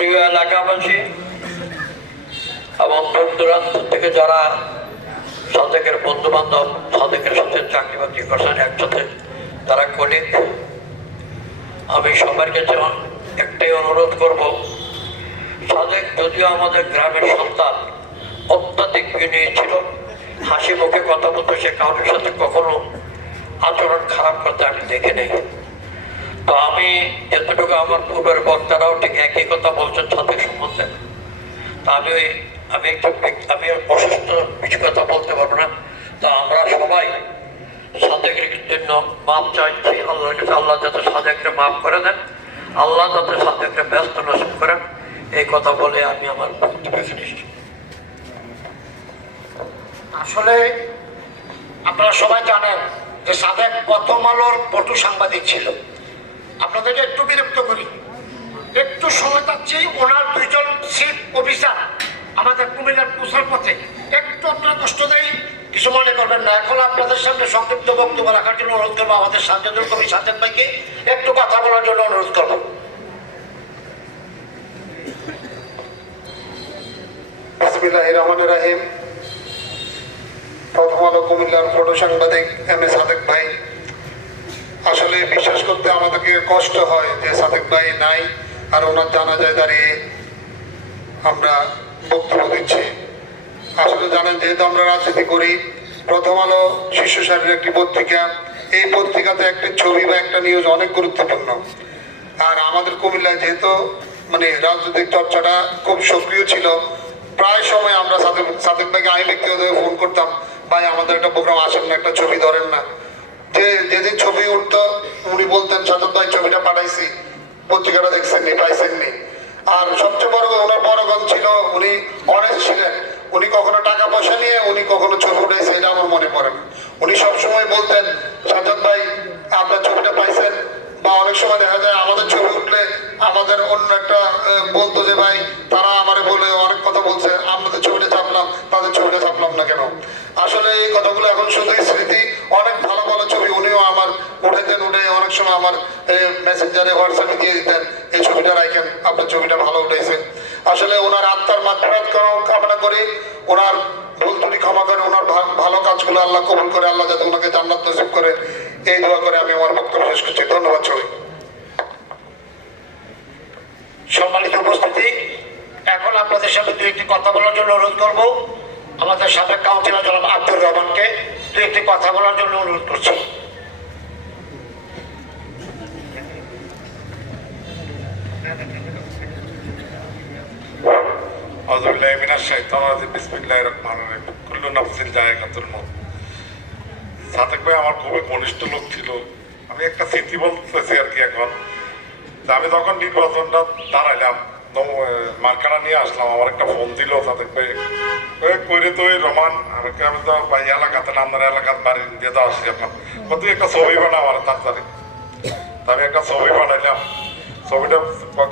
প্রিয় এলাকাবাসী এবং দূর দূরান্ত থেকে যারা সাদেকের বন্ধু বান্ধব সাদেকের সাথে চাকরি বাকরি করছেন, একসাথে তারা কলিগ, আমি সবার কাছে একটাই অনুরোধ করব, সাদেক যদিও আমাদের গ্রামের সন্তান, অত্যাধিক বিনয়ী ছিল হাসি মুখে কথা বলতো সে কাউরের সাথে কখনো আচরণ খারাপ করতে আমি দেখি নাই। তো আমি যতটুকু আমার পূর্বের বক্তারাও ঠিক একই কথা বলছেন সাথে সম্বন্ধে তা আমি ওই আমি একটু আমি অসুস্থ কিছু কথা বলতে পারব না। তা আমরা সবাই সাদেকের জন্য মাপ চাইছি। আল্লাহর কাছে আল্লাহ যাতে সাদেককে মাফ করে দেন। আল্লাহ যাতে সাদেককে ব্যস্ত নষ্ট করেন। এই কথা বলে আমি আমার। আসলে আপনারা সবাই জানেন যে সাদেক প্রথম আলোর পটু সাংবাদিক ছিল। আপনাদেরকে একটু বিরক্ত করি। একটু সময় চাচ্ছি ওনার দুইজন চিফ অফিসার আমাদের কুমিল্লার পুষার পথে একটু আপনারা কষ্ট দেয় কিছু মনে করবেন না। এখন আপনাদের সামনে সংক্ষিপ্ত বক্তব্য রাখার জন্য অনুরোধ করব আমাদের সাজ্জাদুল কবি সাজ্জাদ ভাইকে একটু কথা বলার জন্য অনুরোধ করব। রহমান রাহিম। প্রথম আলো কুমিল্লার ফটো সাংবাদিক এম এ সাদেক ভাই। আসলে বিশ্বাস করতে আমাদেরকে কষ্ট হয় যে সাদেক ভাই নাই আর ওনার জানাজায় দাঁড়িয়ে আমরা বক্তব্য দিচ্ছি। আসলে জানেন, যেহেতু আমরা রাজনীতি করি, প্রথম আলো শীর্ষ সারির একটি পত্রিকা। এই পত্রিকাতে একটা ছবি বা একটা নিউজ অনেক গুরুত্বপূর্ণ। আর আমাদের কুমিল্লায় যেহেতু মানে রাজনৈতিক চর্চাটা খুব সক্রিয় ছিল, প্রায় সময় আমরা সাদেক সাদেক ভাইকে আমি ব্যক্তিগতভাবে ফোন করতাম, ভাই, আমাদের একটা প্রোগ্রাম আসেন না, একটা ছবি ধরেন না। যে যেদিন ছবি উঠতো, উনি বলতেন সাদেক ভাই ছবিটা পাঠাইছি। পত্রিকাটা দেখছেন নি, পাইছেন নি। আর সবচেয়ে বড় ওনার বড়গণ ছিল, উনি অনেস্ট ছিলেন। উনি কখনো টাকা পয়সা নিয়ে, উনি কখনো ছবি উঠেছে এটা আমার মনে পড়ে না। উনি সবসময় বলতেন সাজাদ ভাই, আপনার ছবিটা পাইছেন। বা অনেক সময় দেখা যায়, আমাদের ছবি উঠলে আমাদের অন্য একটা বলতো যে ভাই, তারা আমারে বলে অনেক কথা বলছে আমাদের ছবিটা ছাপলাম তাদের ছবিটা ছাপলাম না কেন? আসলে এই কথাগুলো এখন শুধুই স্মৃতি অনেক ভালো ভালো ছবি উনিও আমার উঠেতেন উঠে অনেক সময় আমার মেসেঞ্জারে হোয়াটসঅ্যাপে দিয়ে দিতেন, এই ছবিটা রাখেন আপনার ছবিটা ভালো উঠেছে। আসলে ওনার আত্মার মাত্রাত কামনা করি, ওনার ভুল ত্রুটি ক্ষমা করে, ওনার ভালো কাজগুলো আল্লাহ কবুল করে, আল্লাহ যাতে ওনাকে জান্নাত নসিব করে, এই দোয়া করে আমি আমার বক্তব্য শেষ করছি। ধন্যবাদ সবাই আপনাদের সাথে দু একটি কথা বলার জন্য অনুরোধ করব। আমাদের সাবেক কাউন্সিলর জনাব আব্দুর রহমানকে দু একটি কথা বলার জন্য অনুরোধ করছি। ভাই, আমার খুবই ঘনিষ্ঠ লোক ছিল। আমি একটা স্মৃতি বলতেছি আর কি এখন। আমি তখন নির্বাচনটা দাঁড়াইলাম। মার্কারা নিয়ে আসলাম, আমার একটা ফোন দিল ওই কইরে তো ওই রমান আমাকে আমি তো ভাই এলাকাতে না, আপনার এলাকার বাড়ি দিয়ে তো আসছি আপনার। একটা ছবি বানা আমার তাড়াতাড়ি। আমি একটা ছবি বানাইলাম, ছবিটা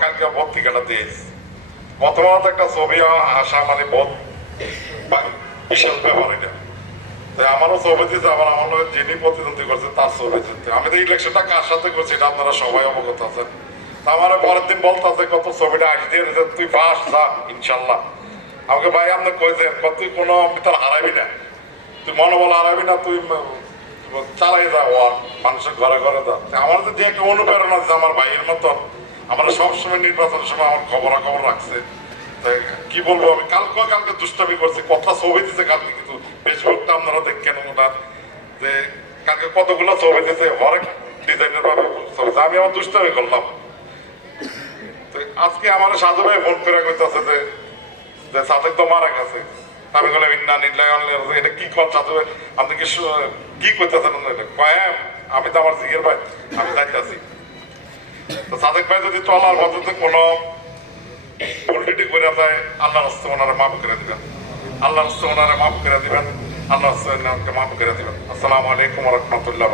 কালকে পত্রিকাটা দিয়েছি। প্রথমত একটা ছবি আসা মানে বহুত বিশাল ব্যাপার এটা। আমারও ছবি দিতে আমার লোক যিনি প্রতিদ্বন্দ্বী করছেন তার ছবি দিতে আমি তো ইলেকশনটা কার সাথে করছি, এটা আপনারা সবাই অবগত আছেন। আমার পরের দিন বলতে কত ছবিটা আস দিয়ে তুই ফার্স্ট যা, ইনশাল্লাহ। আমাকে ভাই আপনি কইছেন কত তুই কোনো ভিতর হারাবি না। তুই মনোবল হারাবি না, তুই চালাই যা ওয়ার মানুষের ঘরে ঘরে যা। আমার যদি একটা অনুপ্রেরণা দিচ্ছে আমার ভাইয়ের মতন, আমরা সবসময় নির্বাচনের সময় আমার খবরাখবর রাখছে। কি বলব আমি? কালকে কালকে দুষ্টামি করছি কথা ছবি দিতে কালকে, কিন্তু ফেসবুকটা আপনারা দেখেন ওনার। যে কালকে কতগুলো ছবি দিতে হরেক ডিজাইনের ভাবে আমি আমার দুষ্টামি করলাম। আজকে আমার সাধু ভাই ফোন করে কইতেছে যে যে সাথে তো মারা গেছে। আমি বললাম ইন্না নিল্লাই এটা কি কর সাধু ভাই? আপনি কি কি করতেছেন এটা কয় হ্যাঁ, আমি তো আমার জিগের ভাই আমি যাইতেছি। তো সাদেক ভাই যদি চলার পথে কোনো উল্টিটি করে দেয় আল্লাহ রাস্তে ওনারা মাফ করে দিবেন। আল্লাহ রাস্তে ওনারা মাফ করে দিবেন। আল্লাহ রাস্তে মাফ করে দিবেন। আসসালামু আলাইকুম রহমতুল্লাহ